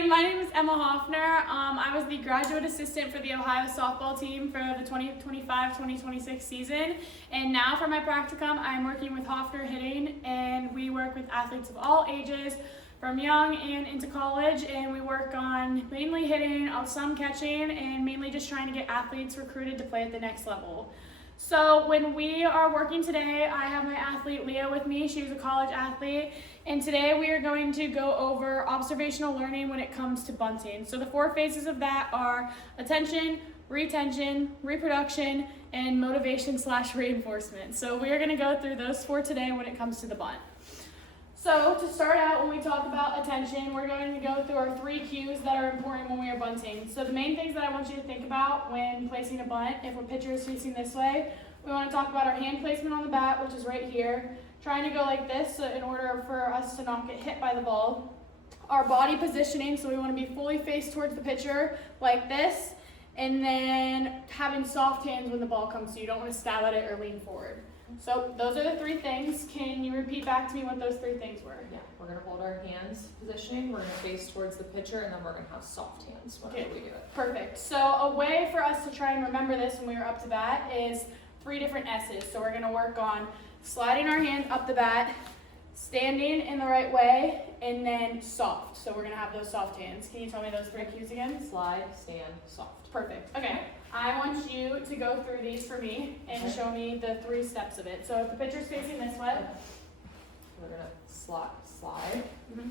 morning, my name is Emma Hoffner. I was the graduate assistant for the Ohio softball team for the 2025-2026 season. And now for my practicum, I'm working with Hoffner Hitting, and we work with athletes of all ages, from young and into college, and we work on mainly hitting, some catching, and mainly just trying to get athletes recruited to play at the next level. So when we are working today, I have my athlete Leah with me. She's a college athlete, and today we are going to go over observational learning when it comes to bunting. So the 4 phases of that are attention, retention, reproduction, and motivation/reinforcement. So we are going to go through those 4 today when it comes to the bunt. So to start out, when we talk about attention, we're going to go through our 3 cues that are important when we are bunting. So the main things that I want you to think about when placing a bunt, if a pitcher is facing this way, we want to talk about our hand placement on the bat, which is right here, trying to go like this in order for us to not get hit by the ball. Our body positioning, so we want to be fully faced towards the pitcher like this, and then having soft hands when the ball comes, so you don't want to stab at it or lean forward. So those are the 3 things. Can you repeat back to me what those 3 things were? Yeah, we're going to hold our hands positioning, we're going to face towards the pitcher, and then we're going to have soft hands whenever we do it. Perfect. So a way for us to try and remember this when we were up to bat is 3 different S's. So we're going to work on sliding our hands up the bat, standing in the right way, and then soft. So we're going to have those soft hands. Can you tell me those 3 cues again? Slide, stand, soft. Perfect. Okay. I want you to go through these for me and show me the 3 steps of it. So if the pitcher's facing this way, we're going to slide, stand, and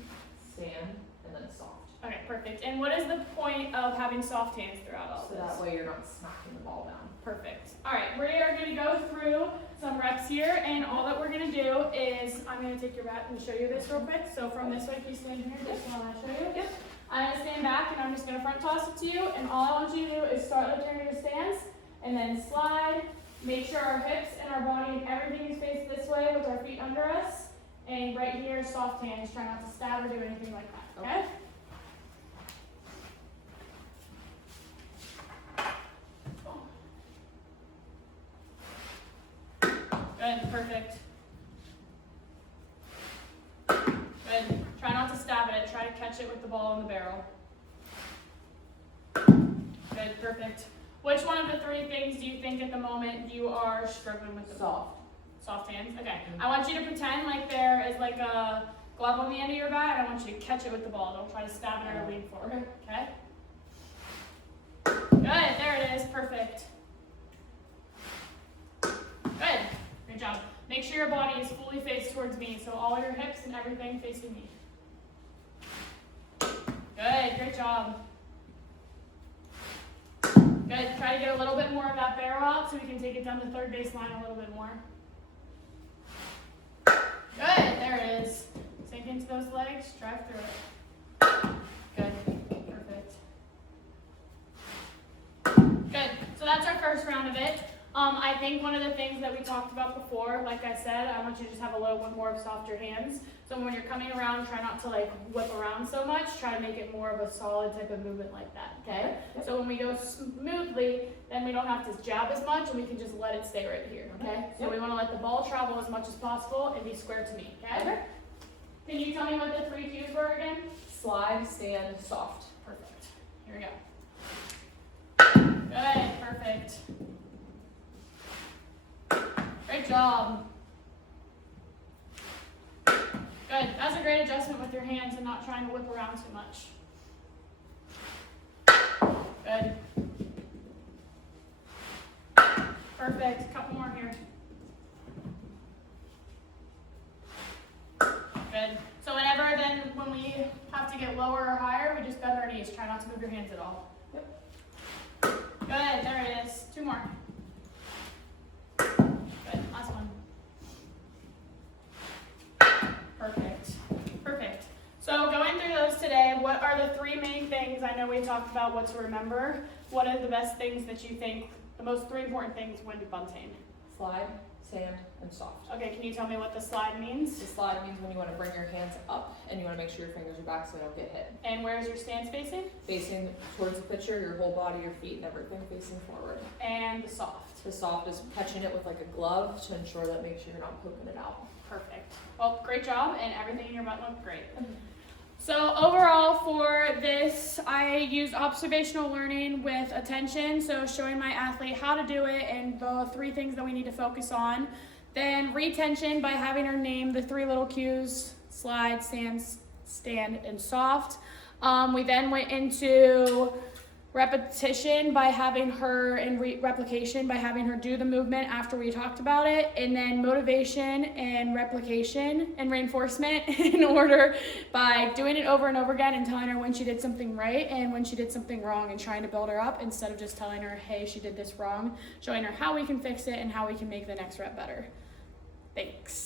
then soft. Okay, perfect. And what is the point of having soft hands throughout all So this? that way you're not smacking the ball down. Perfect. All right, we are going to go through some reps here, and all that we're going to do is I'm going to take your bat and show you this real quick. So from this way, can you stand here just while I show you? Yep. I'm going to stand back, and I'm just going to front toss it to you, and all I want you to do is start lifting your stance, and then slide. Make sure our hips and our body and everything is faced this way with our feet under us, and right here, soft hands. Try not to stab or do anything like that, okay? Good, perfect. Good. Try not to stab at it. Try to catch it with the ball in the barrel. Good, perfect. Which one of the 3 things do you think at the moment you are struggling with the ball? Soft hands? Okay. I want you to pretend like there is like a glove on the end of your bat, and I want you to catch it with the ball. Don't try to stab it or lean forward. Okay? Good, there it is. Perfect. Good. Great job. Make sure your body is fully faced towards me, so all your hips and everything facing me. Good, great job. Good, try to get a little bit more of that barrel out so we can take it down the third base line a little bit more. Good, there it is. Sink into those legs, drive through it. Good, perfect. Good, so that's our first round of it. I think one of the things that we talked about before, like I said, I want you to just have a little bit more of softer hands. So when you're coming around, try not to like whip around so much. Try to make it more of a solid type of movement like that, okay? Yep. So when we go smoothly, then we don't have to jab as much, and we can just let it stay right here, okay? Yep. So we want to let the ball travel as much as possible and be square to me, okay? Can you tell me what the 3 cues were again? Slide, stand, soft. Perfect. Here we go. Good, perfect. Great job. Good. That's a great adjustment with your hands and not trying to whip around too much. Good. Perfect. A couple more here. Good. So when we have to get lower or higher, we just bend our knees. Try not to move your hands at all. Yep. Good. There it is. 2 more. Perfect. So going through those today, what are the 3 main things? I know we talked about what to remember. What are the best things that you think, the most 3 important things when bunting? Slide, stand, and soft. Okay, can you tell me what the slide means? The slide means when you want to bring your hands up and you want to make sure your fingers are back so they don't get hit. And where's your stance facing? Facing towards the pitcher, your whole body, your feet, and everything facing forward. And the soft? The soft is catching it with like a glove to ensure that make sure you're not poking it out. Perfect. Well, great job, and everything in your butt looked great. So overall for this, I used observational learning with attention, so showing my athlete how to do it and the 3 things that we need to focus on. Then retention by having her name the 3 little cues: slide, stand, and soft. We then went into repetition by having her, and replication by having her do the movement after we talked about it, and then motivation and replication and reinforcement in order by doing it over and over again and telling her when she did something right and when she did something wrong and trying to build her up instead of just telling her, hey, she did this wrong, showing her how we can fix it and how we can make the next rep better. Thanks.